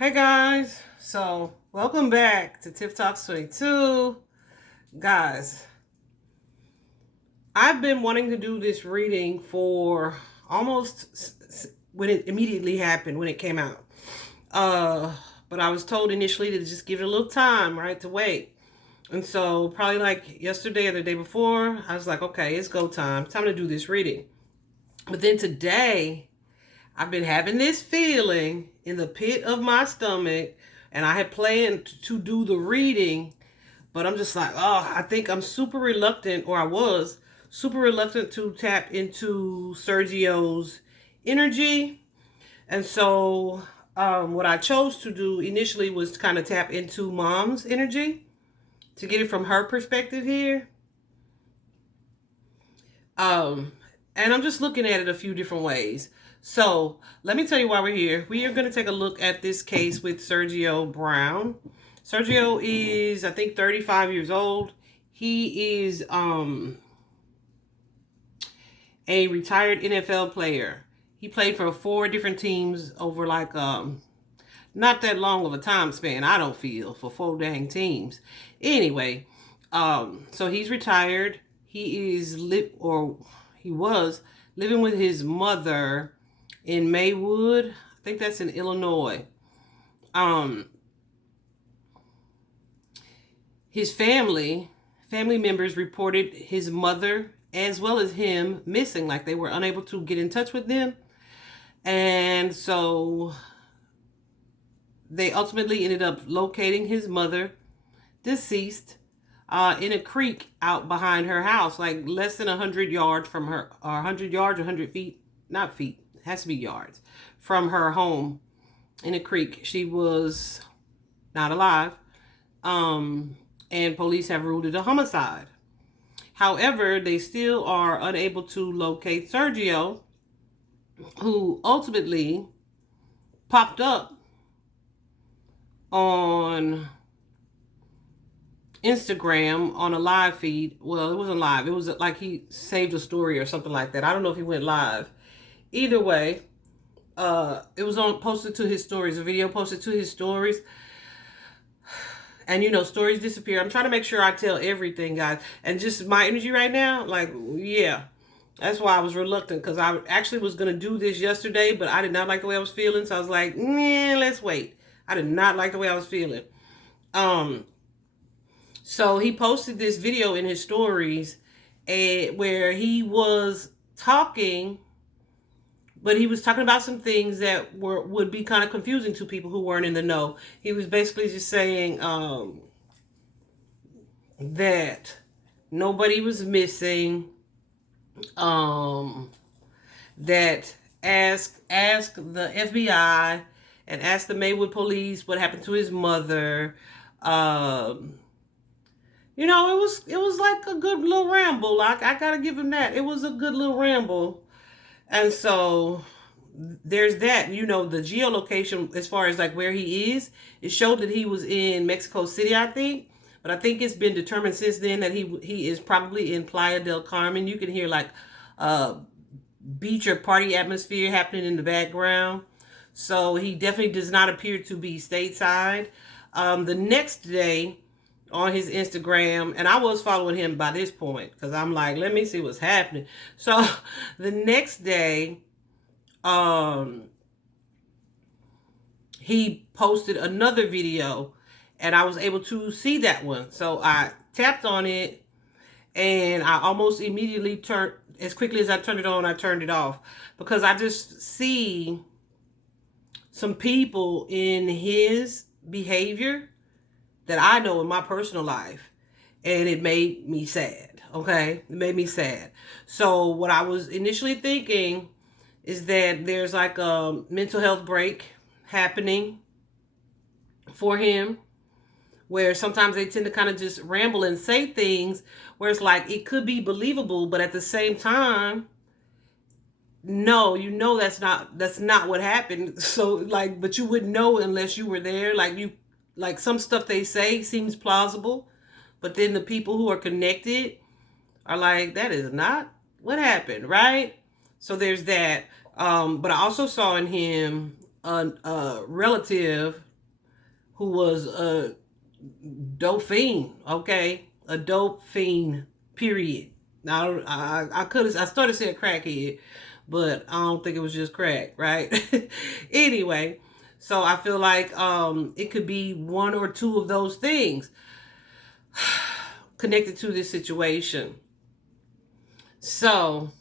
Hey guys, so welcome back to Tiff Talks 22. Guys, I've been wanting to do this reading for almost when it immediately happened, when it came out. But I was told initially to just give it a little time, right, to wait. And so probably like yesterday or the day before, I was like, okay, it's go time. Time to do this reading. But then today, I've been having this feeling in the pit of my stomach, and I had planned to do the reading, but I'm just like, oh, I think I'm super reluctant, or I was super reluctant to tap into Sergio's energy. And so what I chose to do initially was kind of tap into Mom's energy to get it from her perspective here. And I'm just looking at it a few different ways. So let me tell you why we're here. We are going to take a look at this case with Sergio Brown. Sergio is, I think, 35 years old. He is a retired NFL player. He played for 4 different teams over like not that long of a time span, I don't feel, for 4 dang teams. Anyway, so he's retired. He is he was living with his mother in Maywood. I think that's in Illinois. His family members reported his mother as well as him missing, like they were unable to get in touch with them. And so they ultimately ended up locating his mother deceased in a creek out behind her house, like less than 100 yards from her, or 100 yards, 100 feet, not feet, it has to be yards, from her home in a creek. She was not alive, and police have ruled it a homicide. However, they still are unable to locate Sergio, who ultimately popped up on Instagram on a live feed. Well, it wasn't live. It was like he saved a story or something like that. I don't know if he went live. Either way, it was posted to his stories, a video posted to his stories. And you know, stories disappear. I'm trying to make sure I tell everything, guys. And just my energy right now, like, yeah. That's why I was reluctant, because I actually was going to do this yesterday, but I did not like the way I was feeling. So I was like, nah, let's wait. I did not like the way I was feeling. So he posted this video in his stories where he was talking, but he was talking about some things that would be kind of confusing to people who weren't in the know. He was basically just saying that nobody was missing, that ask the FBI and ask the Maywood police what happened to his mother. You know, it was like a good little ramble. Like, I gotta give him that. It was a good little ramble. And so there's that. You know, the geolocation as far as like where he is, it showed that he was in Mexico City, I think. But I think it's been determined since then that he is probably in Playa del Carmen. You can hear like beach or party atmosphere happening in the background. So he definitely does not appear to be stateside. The next day on his Instagram, and I was following him by this point because I'm like, let me see what's happening. So the next day, he posted another video, and I was able to see that one. So I tapped on it, and I almost immediately turned, as quickly as I turned it on, I turned it off, because I just see some people in his behavior that I know in my personal life, and it made me sad. Okay, it made me sad. So what I was initially thinking is that there's like a mental health break happening for him, where sometimes they tend to kind of just ramble and say things where it's like it could be believable, but at the same time, no, you know that's not what happened. So like, but you wouldn't know unless you were there. Like some stuff they say seems plausible, but then the people who are connected are like, that is not what happened, right? So there's that. But I also saw in him a relative who was a dope fiend, okay? A dope fiend, period. Now, I started saying crackhead, but I don't think it was just crack, right? Anyway, so I feel like it could be one or two of those things connected to this situation. So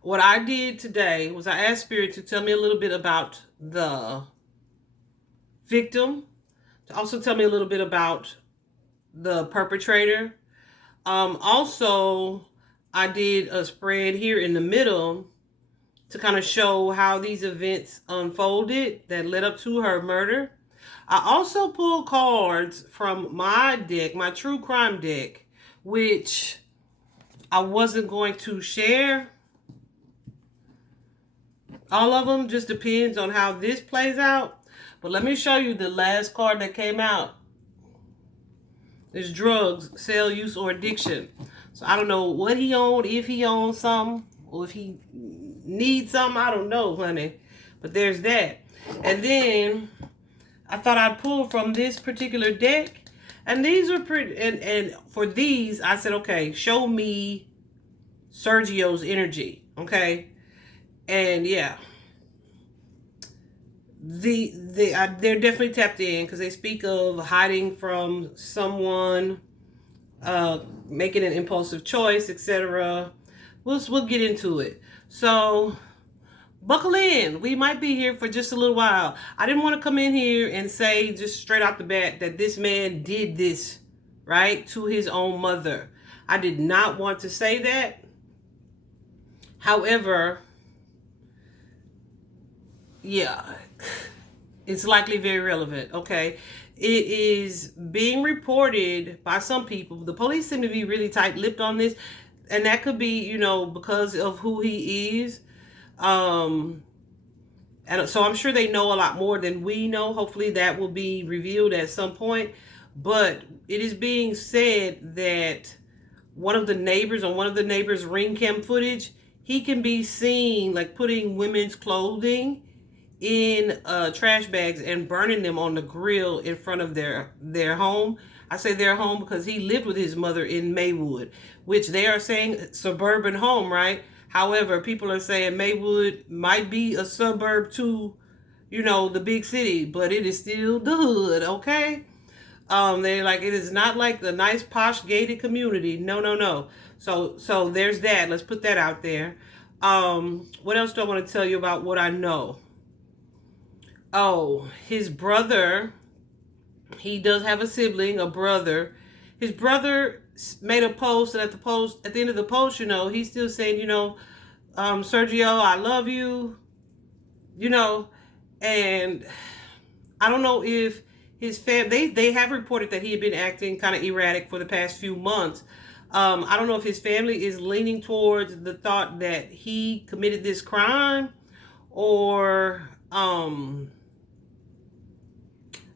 what I did today was I asked Spirit to tell me a little bit about the victim, to also tell me a little bit about the perpetrator. Also, I did a spread here in the middle to kind of show how these events unfolded that led up to her murder. I also pulled cards from my deck, my true crime deck, which I wasn't going to share. All of them just depends on how this plays out. But let me show you the last card that came out. It's drugs, sale, use, or addiction. So I don't know what he owned, if he owns something, or if he needs something. I don't know, honey. But there's that. And then I thought I'd pull from this particular deck. And these are pretty, and for these, I said, okay, show me Sergio's energy, okay? And yeah, they're definitely tapped in because they speak of hiding from someone, making an impulsive choice, etc. We'll get into it. So buckle in. We might be here for just a little while. I didn't want to come in here and say just straight out the bat that this man did this, right, to his own mother. I did not want to say that. However, yeah, it's likely very relevant, okay? It is being reported by some people. The police seem to be really tight-lipped on this, and that could be, you know, because of who he is. And so I'm sure they know a lot more than we know. Hopefully that will be revealed at some point. But it is being said that one of the neighbors' ring cam footage, he can be seen like putting women's clothing in trash bags and burning them on the grill in front of their home. I say their home because he lived with his mother in Maywood, which they are saying suburban home, right? However, people are saying Maywood might be a suburb to, you know, the big city, but it is still the hood, okay? They're like, it is not like the nice posh gated community. No. So there's that. Let's put that out there. What else do I want to tell you about what I know? Oh, his brother, he does have a sibling, a brother. His brother made a post, and at the end of the post, you know, he's still saying, you know, Sergio, I love you, you know, and I don't know if his family, they have reported that he had been acting kind of erratic for the past few months. I don't know if his family is leaning towards the thought that he committed this crime, or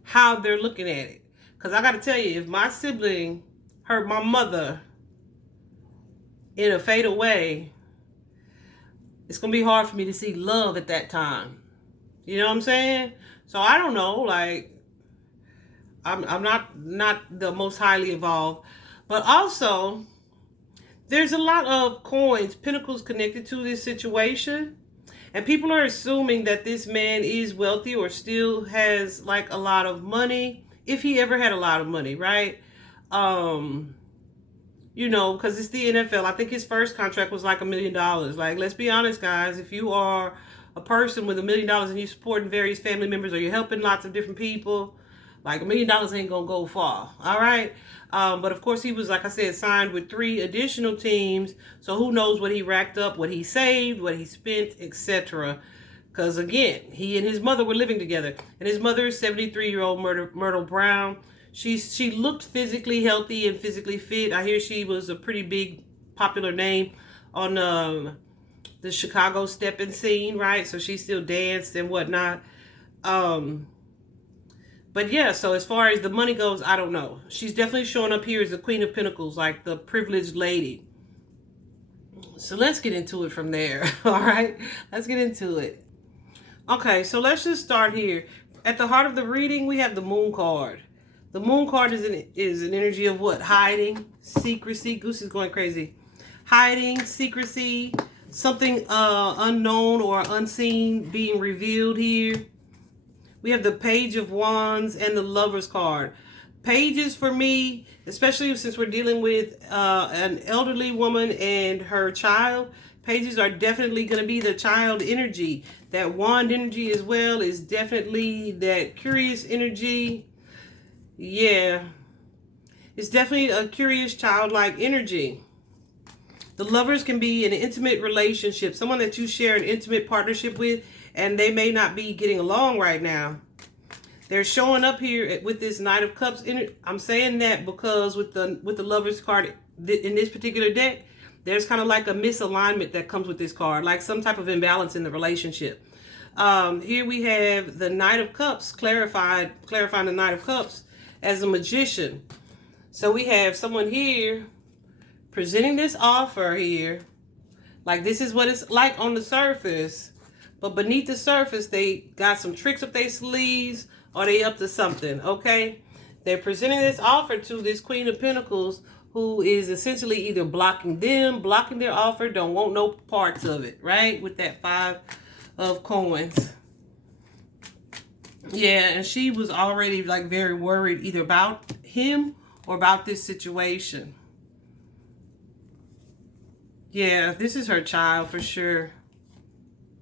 how they're looking at it. Because I got to tell you, if my sibling hurt my mother in a fatal way, it's going to be hard for me to see love at that time. You know what I'm saying? So I don't know, like, I'm not the most highly involved. But also, there's a lot of coins, pentacles connected to this situation. And people are assuming that this man is wealthy or still has like a lot of money, if he ever had a lot of money, right? You know, because it's the NFL. I think his first contract was like $1 million. Like, let's be honest, guys. If you are a person with $1 million and you're supporting various family members, or you're helping lots of different people, like $1 million ain't gonna go far. All right. But of course, he was, like I said, signed with 3 additional teams. So who knows what he racked up, what he saved, what he spent, etc. Because again, he and his mother were living together, and his mother is 73-year-old Myrtle Brown. She looked physically healthy and physically fit. I hear she was a pretty big popular name on the Chicago stepping scene, right? So she still danced and whatnot. But yeah, so as far as the money goes, I don't know. She's definitely showing up here as the Queen of Pentacles, like the privileged lady. So let's get into it from there. All right, let's get into it. Okay, so let's just start here. At the heart of the reading, we have the Moon card. The Moon card is an energy of what? Hiding, secrecy. Goose is going crazy. Hiding, secrecy, something unknown or unseen being revealed here. We have the Page of Wands and the Lover's card. Pages for me, especially since we're dealing with an elderly woman and her child, pages are definitely going to be the child energy. That wand energy as well is definitely that curious energy. Yeah, it's definitely a curious childlike energy. The lovers can be in an intimate relationship, someone that you share an intimate partnership with, and they may not be getting along right now. They're showing up here with this Knight of Cups. I'm saying that because with the Lover's card in this particular deck, there's kind of like a misalignment that comes with this card, like some type of imbalance in the relationship. Here we have the Knight of Cups, clarifying the Knight of Cups as a magician. So we have someone here presenting this offer here, like this is what it's like on the surface, but beneath the surface they got some tricks up their sleeves, or they up to something. Okay, they're presenting this offer to this Queen of Pentacles, who is essentially either blocking their offer, don't want no parts of it, right? With that 5 of coins. Yeah, and she was already like very worried either about him or about this situation. Yeah, this is her child for sure.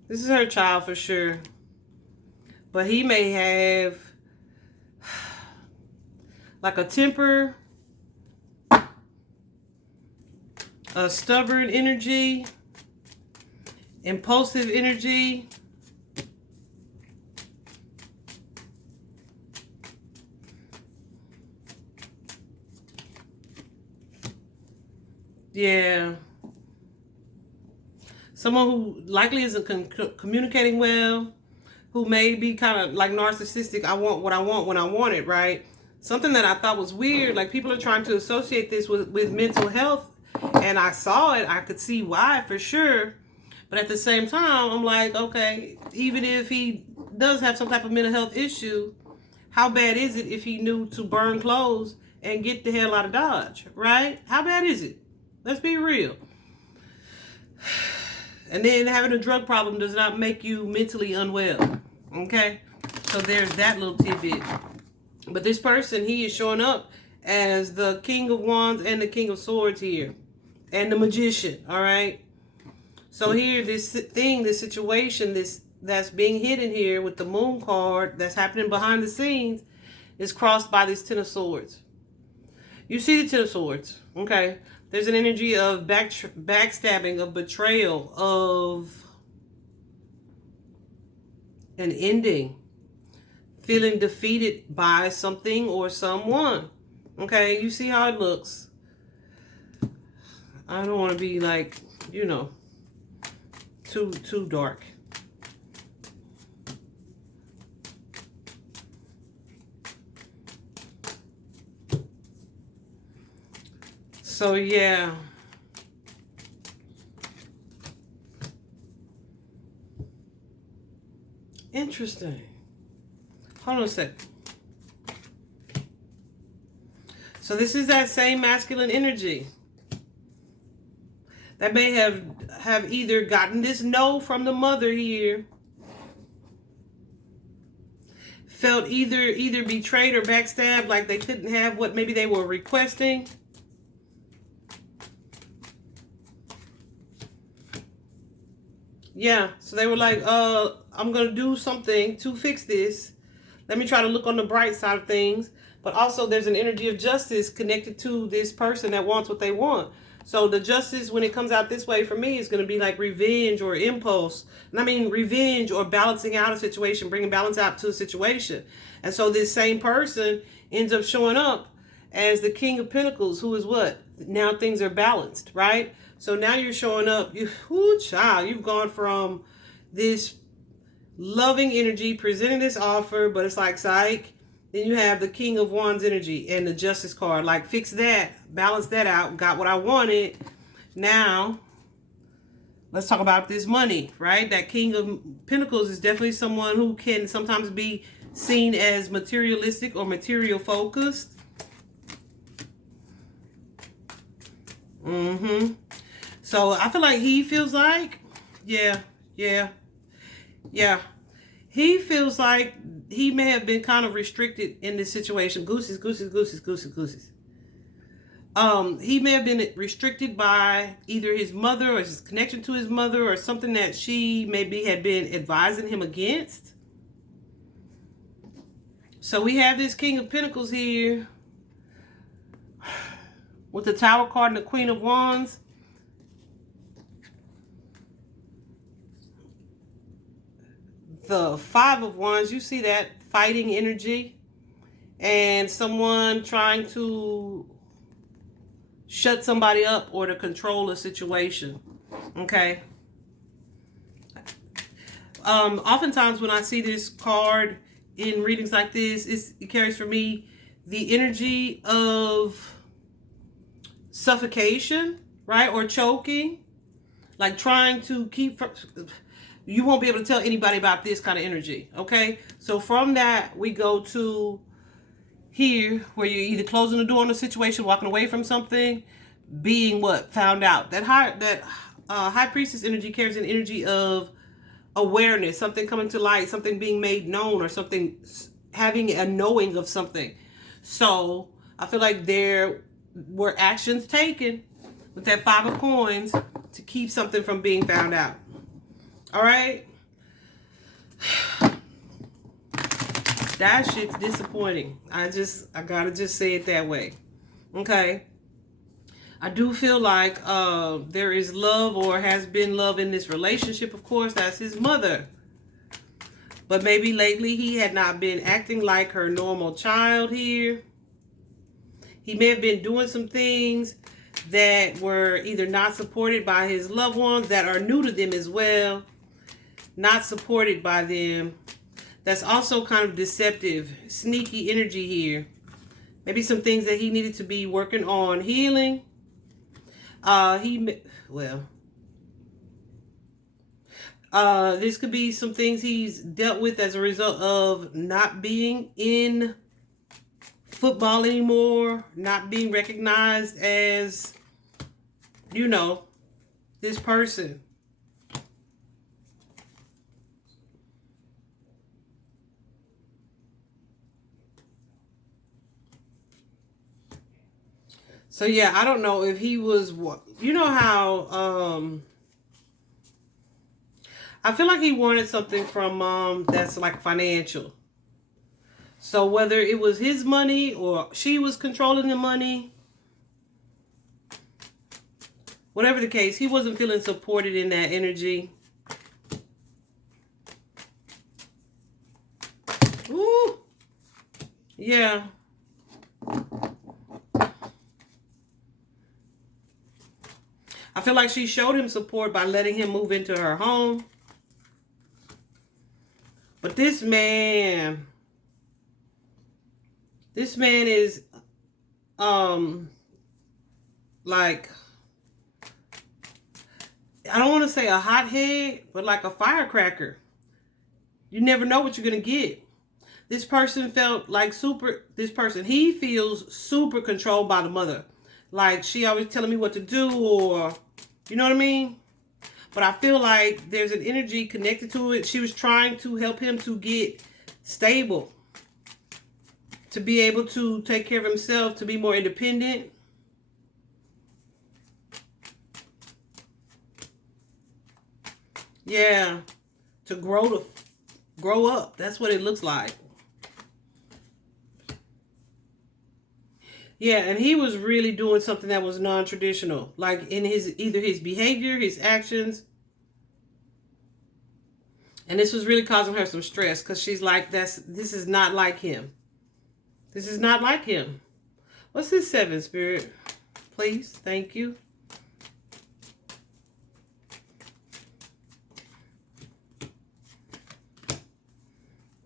This is her child for sure. But he may have like a temper, a stubborn energy, impulsive energy. Yeah. Someone who likely isn't communicating well, who may be kind of like narcissistic. I want what I want when I want it, right? Something that I thought was weird, like people are trying to associate this with mental health, and I saw it. I could see why for sure. But at the same time, I'm like, okay, even if he does have some type of mental health issue, how bad is it if he knew to burn clothes and get the hell out of Dodge, right? How bad is it? Let's be real. And then having a drug problem does not make you mentally unwell. Okay? So there's that little tidbit. But this person, he is showing up as the King of Wands and the King of Swords here. And the Magician. Alright? So here, this thing, this situation, that's being hidden here with the Moon card that's happening behind the scenes is crossed by this Ten of Swords. You see the Ten of Swords. Okay? There's an energy of backstabbing, of betrayal, of an ending. Feeling defeated by something or someone. Okay, you see how it looks. I don't want to be like, you know, too dark. So, yeah. Interesting. Hold on a sec. So this is that same masculine energy that may have either gotten this no from the mother here, felt either betrayed or backstabbed, like they couldn't have what maybe they were requesting. Yeah, so they were like, I'm going to do something to fix this. Let me try to look on the bright side of things. But also there's an energy of justice connected to this person that wants what they want. So the justice, when it comes out this way for me, is going to be like revenge or impulse. And I mean revenge or balancing out a situation, bringing balance out to a situation. And so this same person ends up showing up as the King of Pentacles, who is what? Now things are balanced, right? So now you're showing up, child, you've gone from this loving energy, presenting this offer, but it's like, psych. Then you have the King of Wands energy and the Justice card. Like, fix that, balance that out, got what I wanted. Now, let's talk about this money, right? That King of Pentacles is definitely someone who can sometimes be seen as materialistic or material focused. So I feel like he feels like, yeah. He feels like he may have been kind of restricted in this situation. Gooses. He may have been restricted by either his mother or his connection to his mother or something that she maybe had been advising him against. So we have this King of Pentacles here with the Tower card and the Queen of Wands. The Five of Wands, you see that fighting energy and someone trying to shut somebody up or to control a situation. Okay. Oftentimes when I see this card in readings like this, it carries for me the energy of suffocation, right? Or choking, like trying to keep from... You won't be able to tell anybody about this kind of energy, okay? So from that, we go to here, where you're either closing the door on a situation, walking away from something, being what? Found out. That High Priestess energy carries an energy of awareness, something coming to light, something being made known, or something having a knowing of something. So I feel like there were actions taken with that Five of Coins to keep something from being found out. All right. That shit's disappointing. I gotta just say it that way. Okay. I do feel like there is love or has been love in this relationship. Of course, that's his mother. But maybe lately he had not been acting like her normal child here. He may have been doing some things that were either not supported by his loved ones, that are new to them as well. Not supported by them. That's also kind of deceptive, sneaky energy here. Maybe some things that he needed to be working on healing. This could be some things he's dealt with as a result of not being in football anymore, not being recognized as, you know, this person. So yeah, I don't know if he was, you know how, I feel like he wanted something from mom that's like financial. So whether it was his money or she was controlling the money, whatever the case, he wasn't feeling supported in that energy. Ooh. Yeah. I feel like she showed him support by letting him move into her home. But this man is, like, I don't want to say a hothead, but like a firecracker. You never know what you're going to get. This person felt like he feels super controlled by the mother. Like, she always telling me what to do, or, you know what I mean? But I feel like there's an energy connected to it. She was trying to help him to get stable, to be able to take care of himself, to be more independent. Yeah, to grow up. That's what it looks like. Yeah, and he was really doing something that was non-traditional, like in either his behavior, his actions. And this was really causing her some stress, because she's like, this is not like him. This is not like him. What's this 7, Spirit? Please, thank you.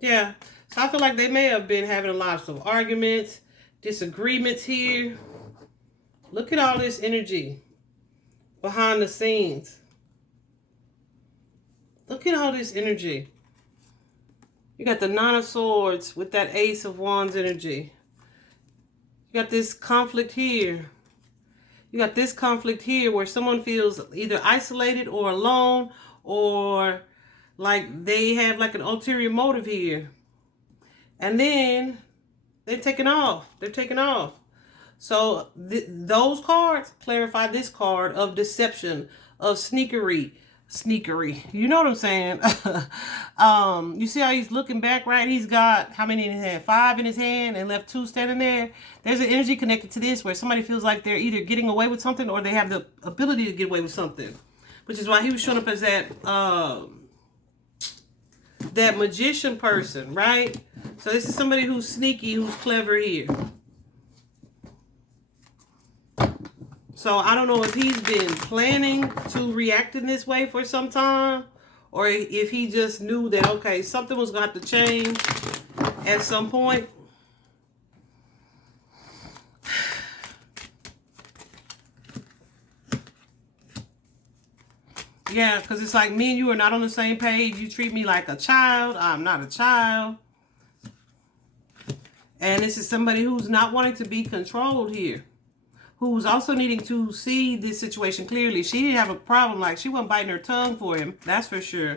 Yeah, so I feel like they may have been having a lot of arguments, disagreements here. Look at all this energy behind the scenes. Look at all this energy. You got the Nine of Swords with that Ace of Wands energy. You got this conflict here. You got this conflict here where someone feels either isolated or alone, or like they have like an ulterior motive here. And then they're taking off. They're taking off. So those cards clarify this card of deception, of sneakery. You know what I'm saying? You see how he's looking back, right? He's got how many in his hand? 5 in his hand and left 2 standing there. There's an energy connected to this where somebody feels like they're either getting away with something or they have the ability to get away with something. Which is why he was showing up as that magician person, right? So this is somebody who's sneaky, who's clever here. So I don't know if he's been planning to react in this way for some time, or if he just knew that, okay, something was going to have to change at some point. Yeah, because it's like me and you are not on the same page. You treat me like a child. I'm not a child. And this is somebody who's not wanting to be controlled here, who's also needing to see this situation clearly. She didn't have a problem. Like, she wasn't biting her tongue for him. That's for sure.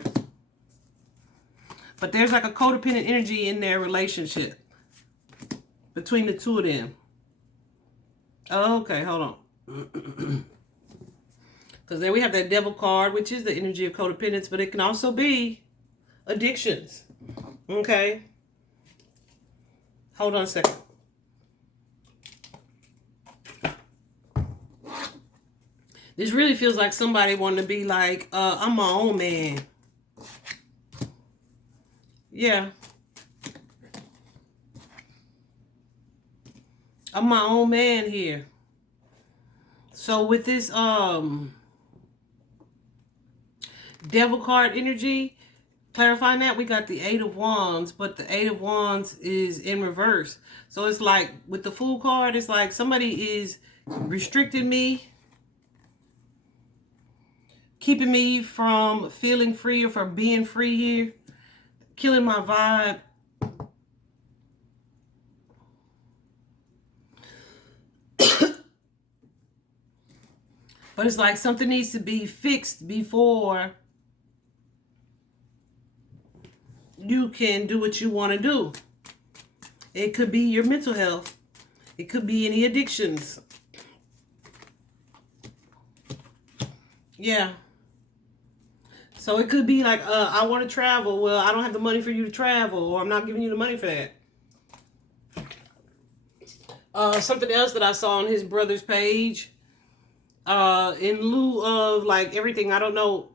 But there's like a codependent energy in their relationship between the two of them. Oh, okay, hold on. Because there we have that devil card, which is the energy of codependence, but it can also be addictions. Okay. Hold on a second. This really feels like somebody wanting to be like, I'm my own man. Yeah. I'm my own man here. So with this devil card energy, clarifying that, we got the 8 of Wands, but the 8 of Wands is in reverse. So it's like with the Fool card, it's like somebody is restricting me, keeping me from feeling free or from being free here, killing my vibe. But it's like something needs to be fixed before you can do what you want to do. It could be your mental health. It could be any addictions. Yeah. So it could be like, I want to travel. Well, I don't have the money for you to travel, or I'm not giving you the money for that. Something else that I saw on his brother's page, in lieu of like everything, I don't know,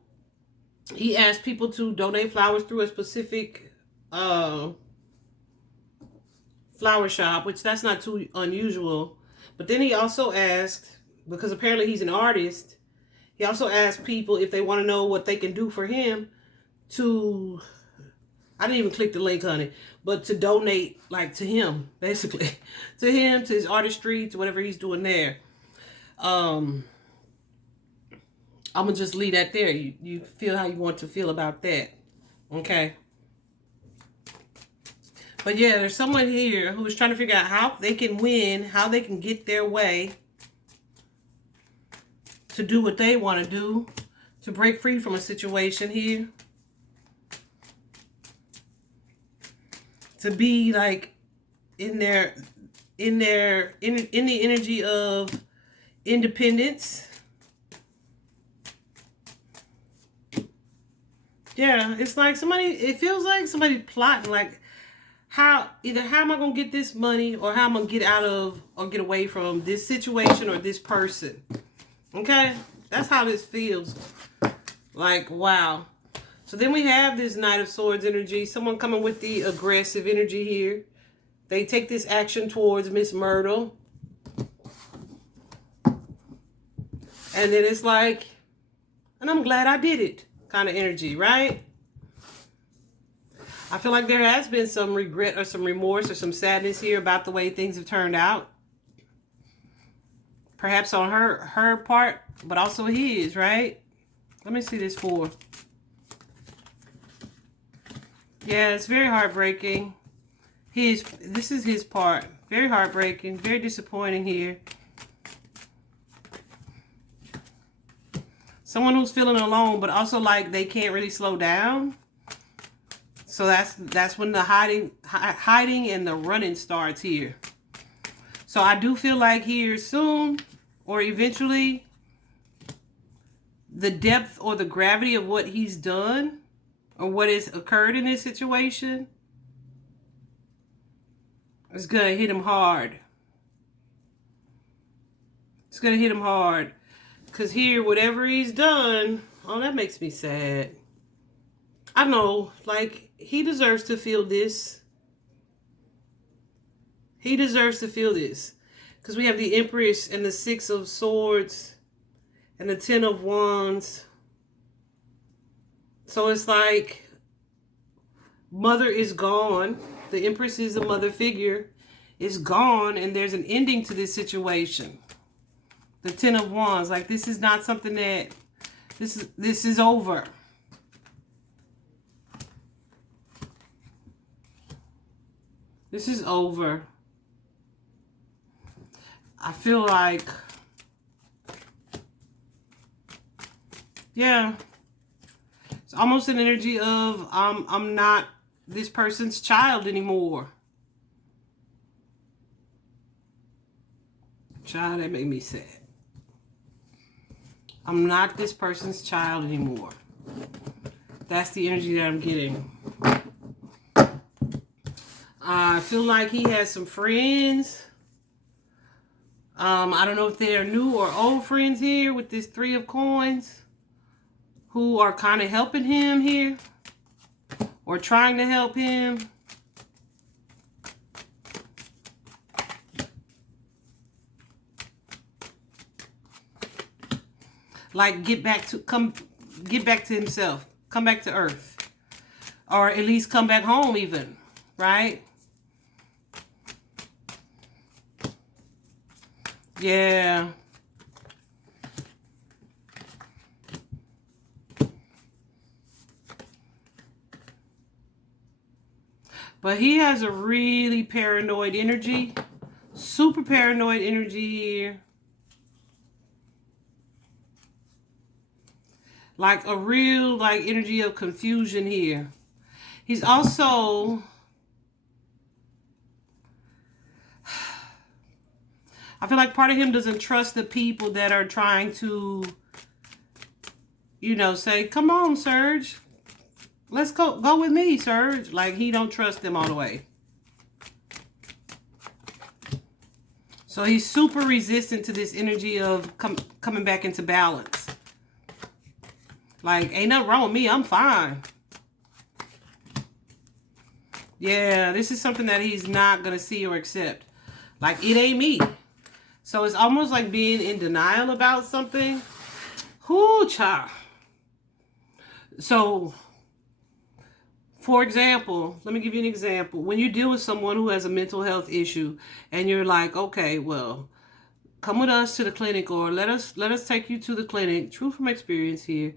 he asked people to donate flowers through a specific flower shop, which that's not too unusual. But then he also asked, because apparently he's an artist, he also asked people if they want to know what they can do for him to, I didn't even click the link, honey, but to donate like to him, basically. To him, to his artistry, to whatever he's doing there. I'm going to just leave that there. You feel how you want to feel about that. Okay. But yeah, there's someone here who is trying to figure out how they can win, how they can get their way to do what they want to do, to break free from a situation here. To be like in the energy of independence. Yeah, it's like somebody, it feels like somebody plotting like either how am I going to get this money, or how I'm going to get out of or get away from this situation or this person. Okay? That's how this feels. Like, wow. So then we have this Knight of Swords energy. Someone coming with the aggressive energy here. They take this action towards Miss Myrtle. And then it's like, and I'm glad I did it kind of energy, right? I feel like there has been some regret or some remorse or some sadness here about the way things have turned out. Perhaps on her part, but also his, right? Let me see this for. Yeah, it's very heartbreaking. This is his part. Very heartbreaking. Very disappointing here. Someone who's feeling alone, but also like they can't really slow down. So that's when the hiding and the running starts here. So I do feel like here soon or eventually the depth or the gravity of what he's done or what has occurred in this situation is going to hit him hard. It's going to hit him hard. Because here, whatever he's done, oh, that makes me sad. I know, like, he deserves to feel this. He deserves to feel this. Because we have the Empress and the Six of Swords and the Ten of Wands. So it's like, mother is gone. The Empress is a mother figure. Is gone, and there's an ending to this situation. The Ten of Wands, like this is not something that, this is over. This is over. I feel like, yeah, it's almost an energy of I'm not this person's child anymore. Child, that made me sad. I'm not this person's child anymore. That's the energy that I'm getting. I feel like he has some friends. I don't know if they're new or old friends here with this Three of Coins who are kind of helping him here or trying to help him. Like get back to himself, come back to earth, or at least come back home even, right? Yeah. But he has a really paranoid energy, super paranoid energy here. Like a real like energy of confusion here. He's also, I feel like part of him doesn't trust the people that are trying to, you know, say, come on, Serge. Let's go with me, Serge. Like he don't trust them all the way. So he's super resistant to this energy of coming back into balance. Like, ain't nothing wrong with me. I'm fine. Yeah, this is something that he's not going to see or accept. Like, it ain't me. So it's almost like being in denial about something. Whoo, child. So, for example, let me give you an example. When you deal with someone who has a mental health issue and you're like, okay, well, come with us to the clinic or let us take you to the clinic. True from experience here.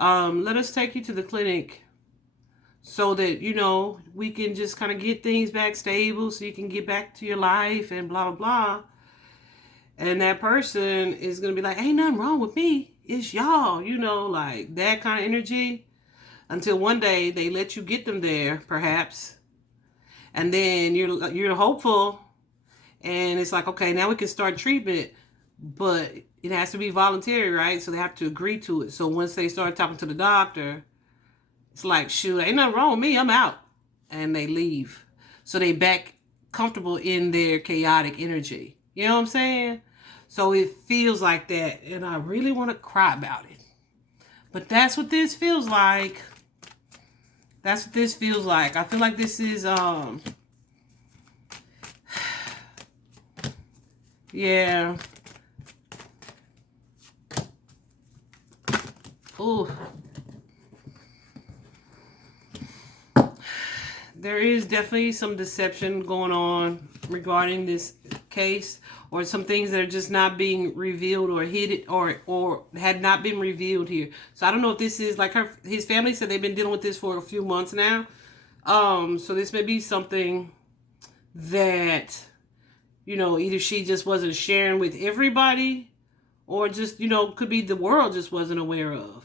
Let us take you to the clinic so that, you know, we can just kind of get things back stable so you can get back to your life and blah, blah, blah. And that person is going to be like, ain't nothing wrong with me. It's y'all, you know, like that kind of energy. Until one day they let you get them there, perhaps. And then you're hopeful. And it's like, okay, now we can start treatment. But it has to be voluntary, right? So they have to agree to it. So once they start talking to the doctor, it's like, shoot, ain't nothing wrong with me. I'm out. And they leave. So they back comfortable in their chaotic energy. You know what I'm saying? So it feels like that. And I really want to cry about it. But that's what this feels like. That's what this feels like. I feel like this is, yeah. Ooh. There is definitely some deception going on regarding this case, or some things that are just not being revealed or hidden or had not been revealed here. So I don't know if this is like his family said they've been dealing with this for a few months now. So this may be something that, you know, either she just wasn't sharing with everybody, or just, you know, could be the world just wasn't aware of.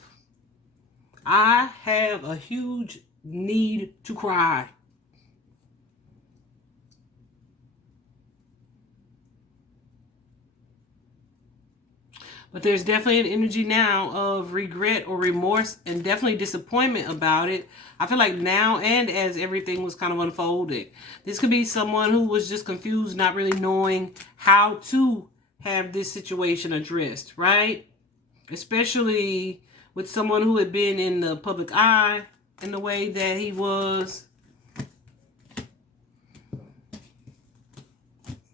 I have a huge need to cry. But there's definitely an energy now of regret or remorse and definitely disappointment about it. I feel like now, and as everything was kind of unfolding, this could be someone who was just confused, not really knowing how to have this situation addressed, right? Especially with someone who had been in the public eye in the way that he was.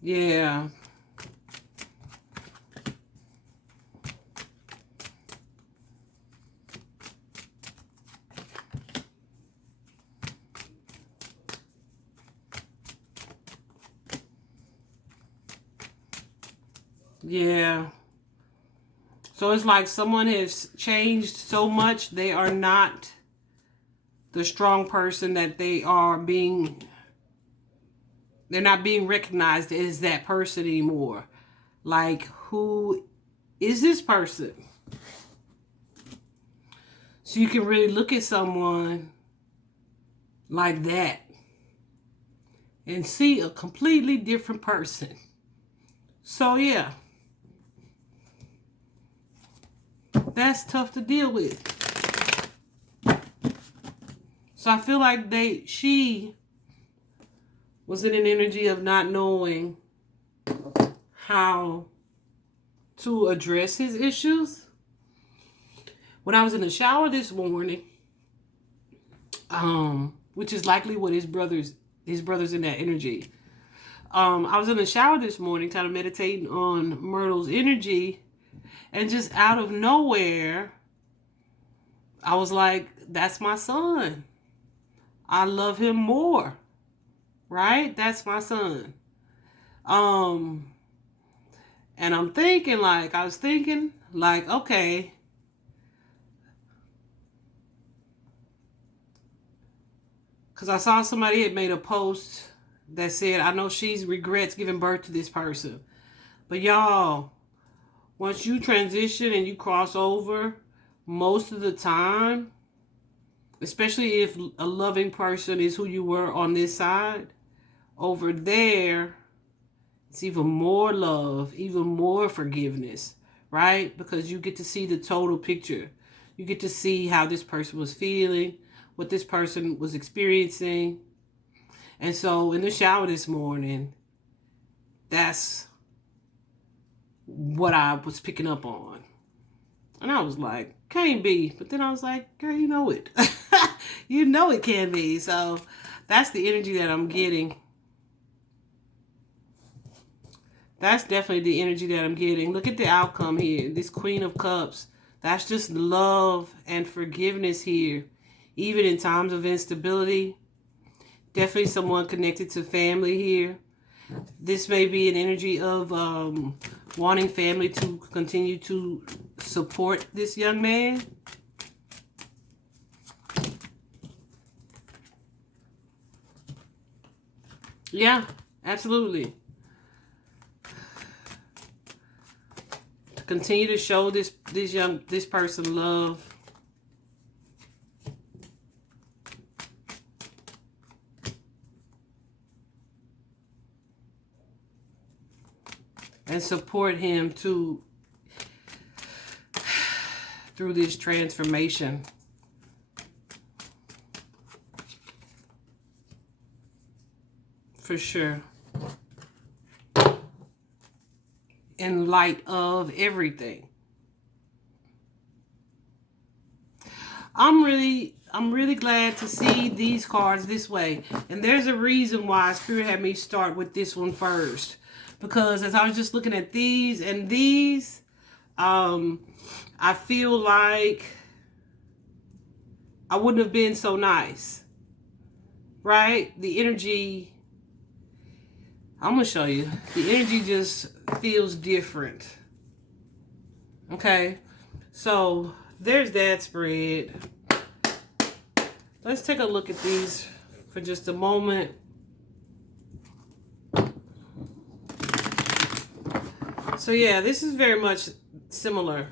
Yeah. Yeah. So it's like someone has changed so much, they are not the strong person that they are being. They're not being recognized as that person anymore. Like, who is this person? So you can really look at someone like that and see a completely different person. So yeah, that's tough to deal with. So I feel like she was in an energy of not knowing how to address his issues. When I was in the shower this morning, which is likely what his brother's in that energy. I was in the shower this morning, kind of meditating on Myrtle's energy, and just out of nowhere, I was like, that's my son. I love him more. Right? That's my son. And I'm thinking, like, okay, because I saw somebody had made a post that said, I know she regrets giving birth to this person. But y'all, once you transition and you cross over, most of the time, especially if a loving person is who you were on this side, over there, it's even more love, even more forgiveness, right? Because you get to see the total picture. You get to see how this person was feeling, what this person was experiencing. And so in the shower this morning, that's what I was picking up on. And I was like, can't be. But then I was like, girl, you know it. You know it can be. So that's the energy that I'm getting. That's definitely the energy that I'm getting. Look at the outcome here. This Queen of Cups. That's just love and forgiveness here. Even in times of instability. Definitely someone connected to family here. This may be an energy of wanting family to continue to support this young man. Yeah, absolutely. Continue to show this person love. And support him through this transformation. For sure. In light of everything. I'm really glad to see these cards this way. And there's a reason why Spirit had me start with this one first. Because as I was just looking at these and these, I feel like I wouldn't have been so nice. Right? The energy, I'm going to show you. The energy just feels different. Okay? So, there's that spread. Let's take a look at these for just a moment. So yeah, this is very much similar.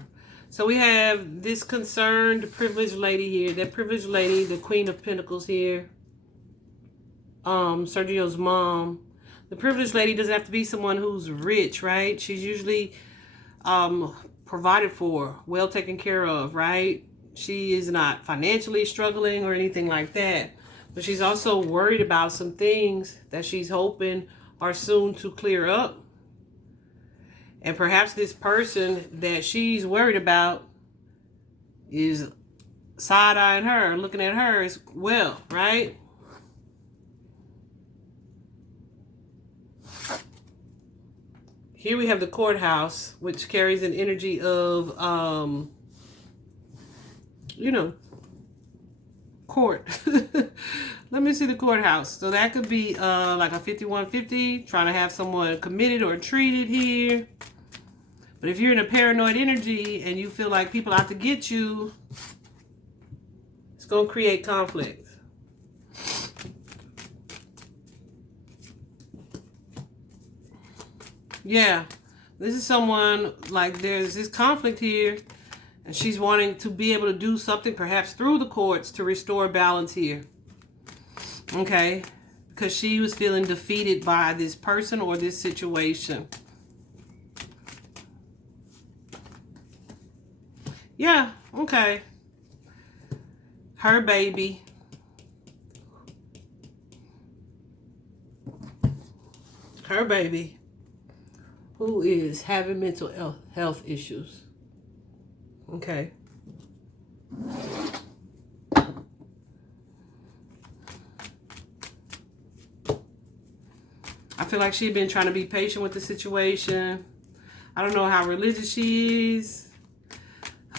So we have this concerned, privileged lady here. That privileged lady, the Queen of Pentacles here. Sergio's mom. The privileged lady doesn't have to be someone who's rich, right? She's usually provided for, well taken care of, right? She is not financially struggling or anything like that. But she's also worried about some things that she's hoping are soon to clear up. And perhaps this person that she's worried about is side-eyeing her, looking at her as well, right? Here we have the courthouse, which carries an energy of, you know, court. Let me see the courthouse. So that could be like a 5150, trying to have someone committed or treated here. But if you're in a paranoid energy and you feel like people out to get you, it's going to create conflict. Yeah, this is someone, like, there's this conflict here, and she's wanting to be able to do something, perhaps through the courts, to restore balance here. Okay, because she was feeling defeated by this person or this situation. Yeah, okay. Her baby. Her baby, who is having mental health issues. Okay. I feel like she'd been trying to be patient with the situation. I don't know how religious she is.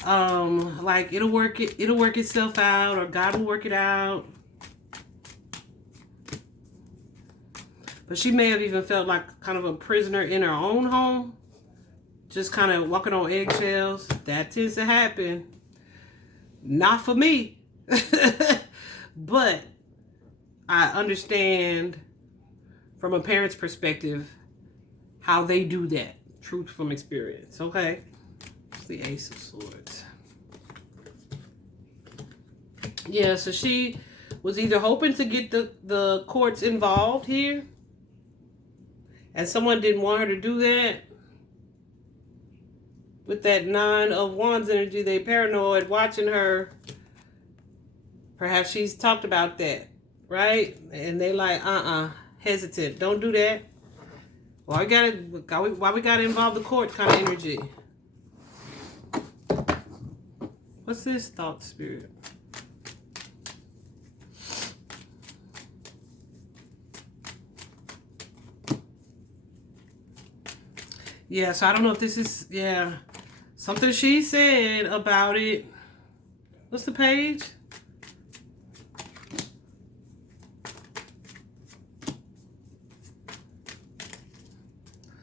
Like it'll work itself out, or God will work it out. But she may have even felt like kind of a prisoner in her own home, just kind of walking on eggshells. That tends to happen. Not for me. But I understand from a parent's perspective how they do that. Truth from experience. Okay. It's the Ace of Swords. Yeah, so she was either hoping to get the courts involved here, and someone didn't want her to do that. With that Nine of Wands energy, they paranoid, watching her. Perhaps she's talked about that, right? And they like, hesitant. Don't do that. Why we gotta involve the court kind of energy? What's this thought, spirit? Yeah, so I don't know if this is, yeah, something she said about it. What's the page?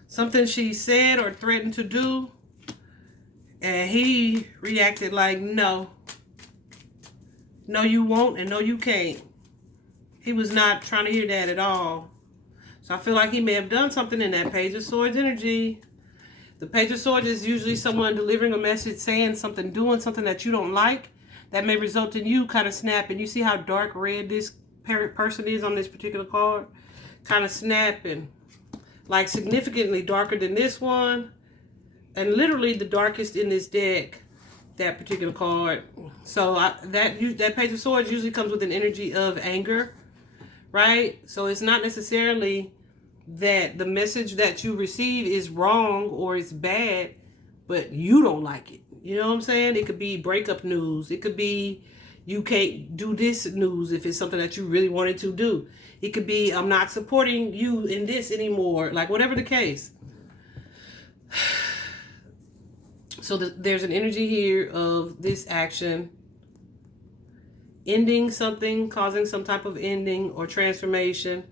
Something she said or threatened to do, and he reacted like, no. No, you won't, and no, you can't. He was not trying to hear that at all. So I feel like he may have done something in that Page of Swords energy. The Page of Swords is usually someone delivering a message, saying something, doing something that you don't like, that may result in you kind of snapping. You see how dark red this person is on this particular card? Kind of snapping. Like significantly darker than this one. And literally the darkest in this deck, that particular card. So that Page of Swords usually comes with an energy of anger, right? So it's not necessarily that the message that you receive is wrong or it's bad, but you don't like it. You know what I'm saying? It could be breakup news. It could be you can't do this news if it's something that you really wanted to do. It could be I'm not supporting you in this anymore. Like whatever the case. So there's an energy here of this action ending something, causing some type of ending or transformation,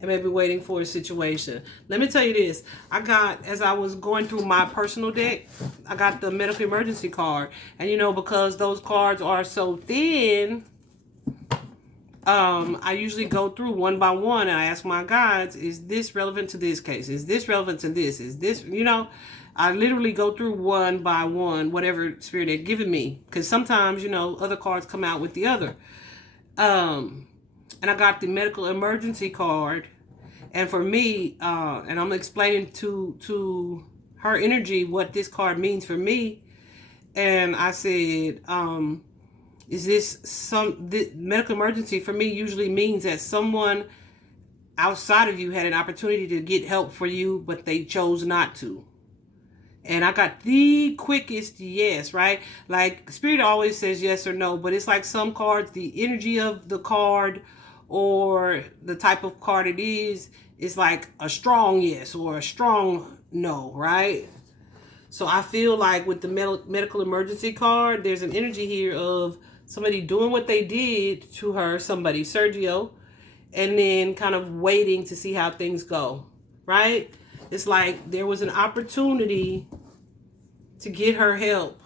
and maybe waiting for a situation. Let me tell you this. I got, as I was going through my personal deck, I got the medical emergency card. And you know, because those cards are so thin, I usually go through one by one and I ask my guides, is this relevant to this case? Is this relevant to this? Is this, you know, I literally go through one by one, whatever spirit they're giving me. Because sometimes, you know, other cards come out with the other. And I got the medical emergency card. And for me, and I'm explaining to her energy what this card means for me. And I said, is this medical emergency for me usually means that someone outside of you had an opportunity to get help for you, but they chose not to. And I got the quickest yes, right? Like Spirit always says yes or no, but it's like some cards, the energy of the card or the type of card it is like a strong yes or a strong no, right? So I feel like with the medical emergency card, there's an energy here of somebody doing what they did to her, somebody, Sergio, and then kind of waiting to see how things go, right? It's like there was an opportunity to get her help,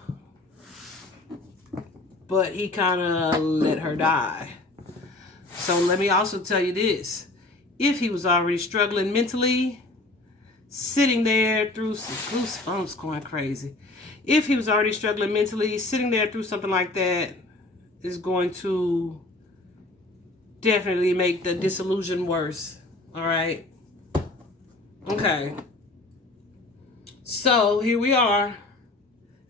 but he kind of let her die. So let me also tell you this. If he was already struggling mentally, sitting there through spumps going crazy. If he was already struggling mentally, sitting there through something like that is going to definitely make the disillusion worse. All right. Okay. So here we are.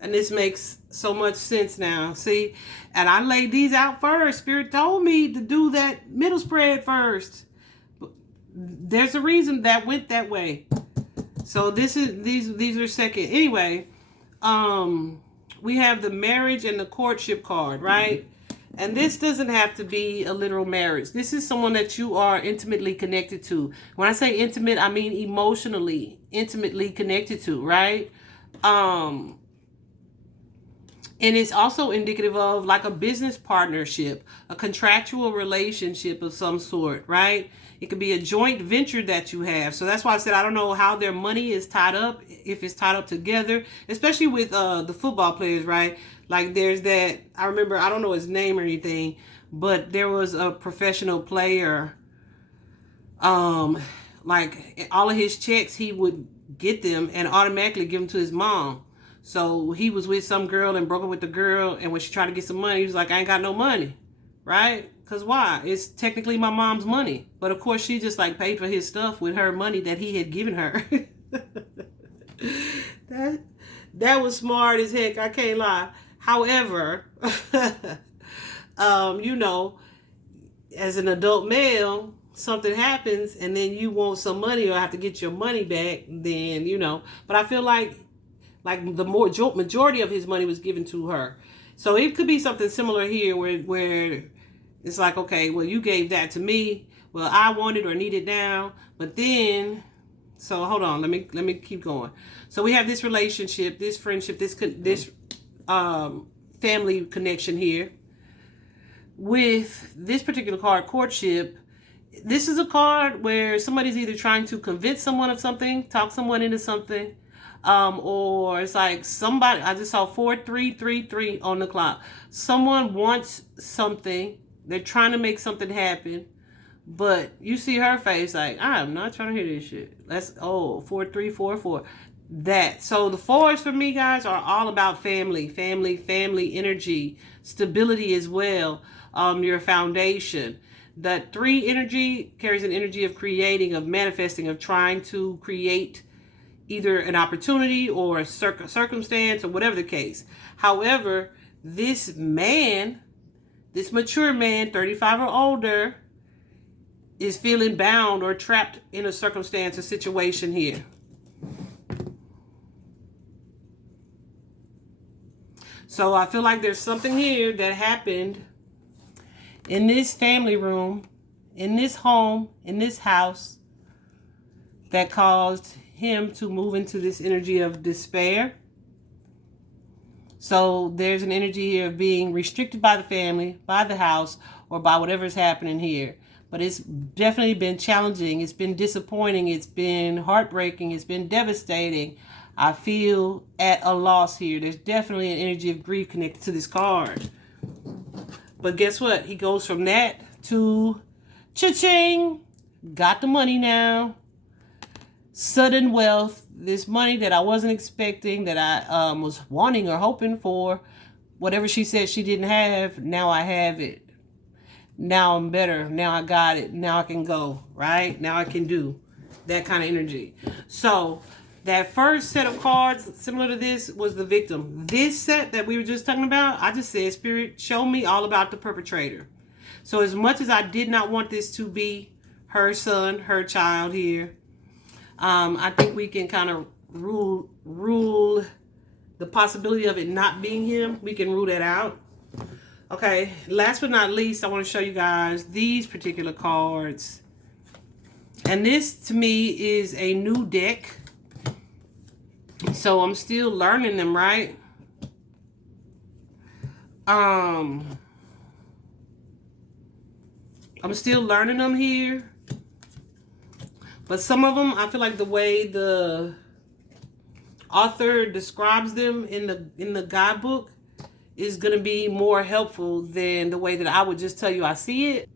And this makes so much sense now. See, and I laid these out first. Spirit told me to do that middle spread first. There's a reason that went that way. So this is these are second. Anyway, we have the marriage and the courtship card, right? And this doesn't have to be a literal marriage. This is someone that you are intimately connected to. When I say intimate, I mean emotionally intimately connected to, right? And it's also indicative of like a business partnership, a contractual relationship of some sort, right? It could be a joint venture that you have. So that's why I said I don't know how their money is tied up, if it's tied up together, especially with the football players, right? Like there's that, I remember, I don't know his name or anything, but there was a professional player, like all of his checks, he would get them and automatically give them to his mom. So he was with some girl and broke up with the girl. And when she tried to get some money, he was like, I ain't got no money. Right? Because why? It's technically my mom's money. But of course, she just like paid for his stuff with her money that he had given her. that was smart as heck. I can't lie. However, you know, as an adult male, something happens and then you want some money or have to get your money back, then, you know. But I feel like the majority of his money was given to her. So it could be something similar here where it's like, okay, well, you gave that to me. Well, I want it or need it now. But then, so hold on, let me keep going. So we have this relationship, this friendship, this family connection here. With this particular card, courtship, this is a card where somebody's either trying to convince someone of something, talk someone into something, or it's like somebody, I just saw 4333 on the clock. Someone wants something. They're trying to make something happen. But you see her face like, I'm not trying to hear this shit. That's, 4344. That. So the fours for me, guys, are all about family energy, stability as well. Your foundation. That 3 energy carries an energy of creating, of manifesting, of trying to create either an opportunity or a circumstance or whatever the case. However, this man, this mature man, 35 or older, is feeling bound or trapped in a circumstance or situation here. So I feel like there's something here that happened in this family room, in this home, in this house, that caused him to move into this energy of despair. So there's an energy here of being restricted by the family, by the house, or by whatever's happening here. But it's definitely been challenging. It's been disappointing. It's been heartbreaking. It's been devastating. I feel at a loss here. There's definitely an energy of grief connected to this card. But guess what? He goes from that to cha-ching, got the money now. Sudden wealth, this money that I wasn't expecting, that I was wanting or hoping for. Whatever she said she didn't have, now I have it. Now I'm better. Now I got it. Now I can go, right? Now I can do that kind of energy. So that first set of cards, similar to this, was the victim. This set that we were just talking about, I just said, Spirit, show me all about the perpetrator. So as much as I did not want this to be her son, her child here, I think we can kind of rule the possibility of it not being him. We can rule that out. Okay, last but not least, I want to show you guys these particular cards. And this, to me, is a new deck. So I'm still learning them, right? I'm still learning them here. But some of them, I feel like the way the author describes them in the guidebook is going to be more helpful than the way that I would just tell you I see it.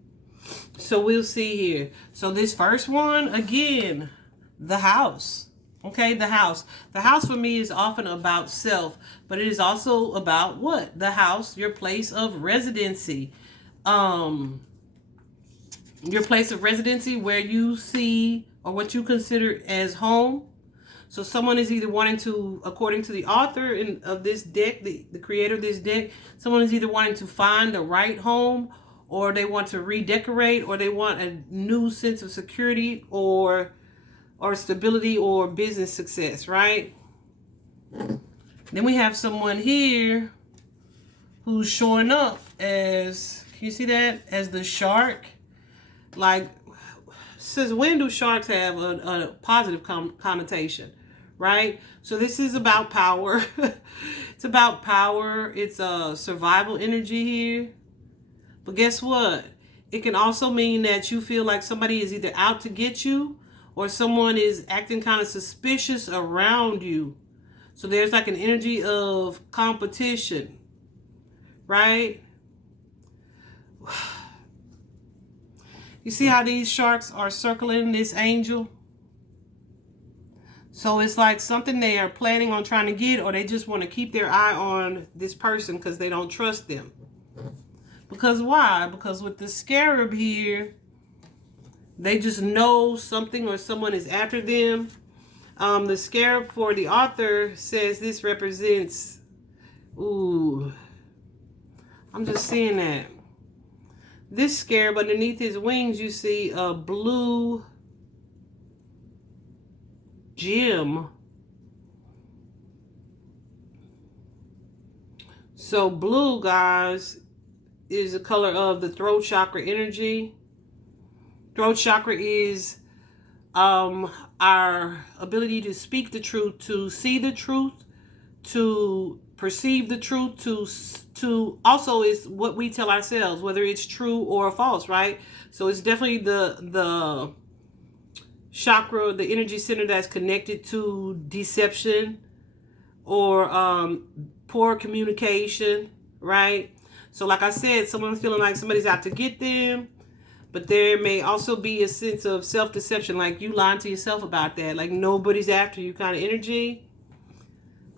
So we'll see here. So this first one, again, the house. Okay, the house. The house for me is often about self, but it is also about what? The house, your place of residency. Your place of residency where you see or what you consider as home. So someone is either wanting to, according to the author of this deck, the creator of this deck, someone is either wanting to find the right home, or they want to redecorate, or they want a new sense of security or stability or business success, right? Then we have someone here who's showing up as, can you see that? As the shark. Like, since when do sharks have a positive connotation, right? So this is about power. It's about power. It's a survival energy here. But guess what? It can also mean that you feel like somebody is either out to get you or someone is acting kind of suspicious around you. So there's like an energy of competition, right? You see how these sharks are circling this angel? So it's like something they are planning on trying to get, or they just want to keep their eye on this person because they don't trust them. Because why? Because with the scarab here, they just know something or someone is after them. The scarab for the author says this represents, ooh, I'm just seeing that. This scarab, underneath his wings, you see a blue gem. So blue, guys, is the color of the throat chakra energy. Throat chakra is our ability to speak the truth, to see the truth, to perceive the truth, to also is what we tell ourselves, whether it's true or false, right? So it's definitely the chakra, the energy center that's connected to deception or poor communication, right? So like I said, someone's feeling like somebody's out to get them, but there may also be a sense of self-deception, like you lying to yourself about that, like nobody's after you kind of energy.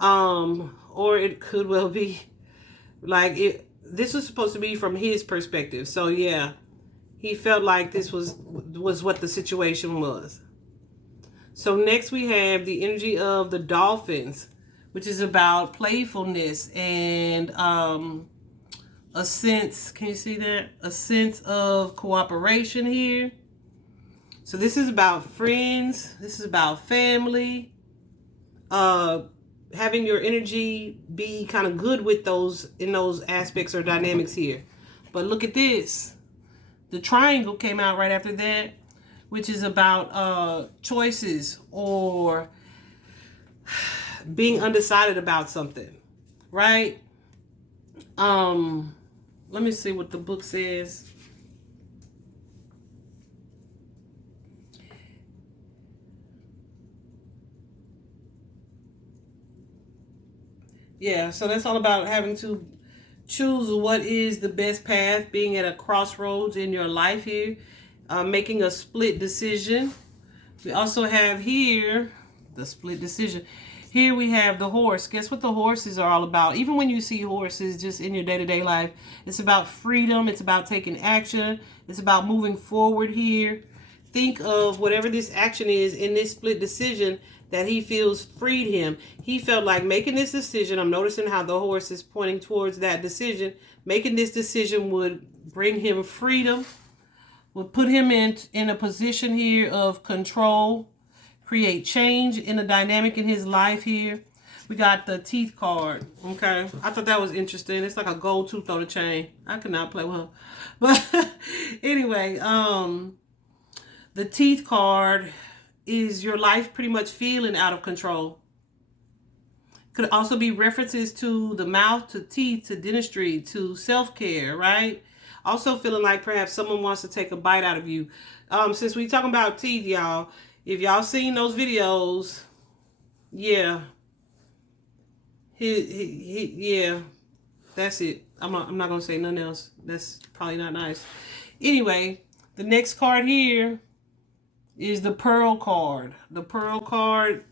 Or it could well be like this was supposed to be from his perspective. So yeah, he felt like this was what the situation was. So next we have the energy of the dolphins, which is about playfulness and a sense, can you see that? A sense of cooperation here. So this is about friends. This is about family. Having your energy be kind of good with those in those aspects or dynamics here. But look at this. The triangle came out right after that, which is about choices or being undecided about something, right? Let me see what the book says. Yeah, so that's all about having to choose what is the best path, being at a crossroads in your life here, making a split decision. We also have here the split decision. Here we have the horse. Guess what the horses are all about? Even when you see horses just in your day-to-day life, it's about freedom. It's about taking action. It's about moving forward here. Think of whatever this action is in this split decision that he feels freed him. He felt like making this decision. I'm noticing how the horse is pointing towards that decision. Making this decision would bring him freedom, would put him in a position here of control, create change in a dynamic in his life here. We got the teeth card. Okay, I thought that was interesting. It's like a gold tooth on a chain. I could not play with her. But anyway, the teeth card is your life pretty much feeling out of control. Could also be references to the mouth, to teeth, to dentistry, to self-care, right? Also feeling like perhaps someone wants to take a bite out of you. Since we talking about teeth, y'all, if y'all seen those videos, yeah. Yeah, that's it. I'm not going to say nothing else. That's probably not nice. Anyway, the next card here is the Pearl card. The Pearl card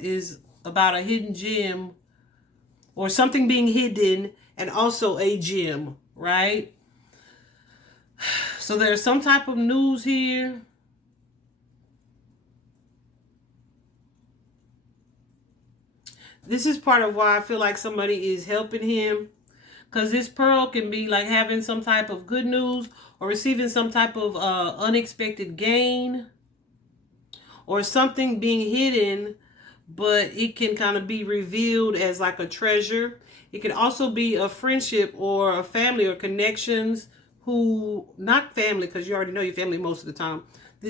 is about a hidden gem or something being hidden and also a gem, right? So there's some type of news here. This is part of why I feel like somebody is helping him, because this pearl can be like having some type of good news or receiving some type of unexpected gain or something being hidden, but it can kind of be revealed as like a treasure. It can also be a friendship or a family or connections who, not family, because you already know your family most of the time,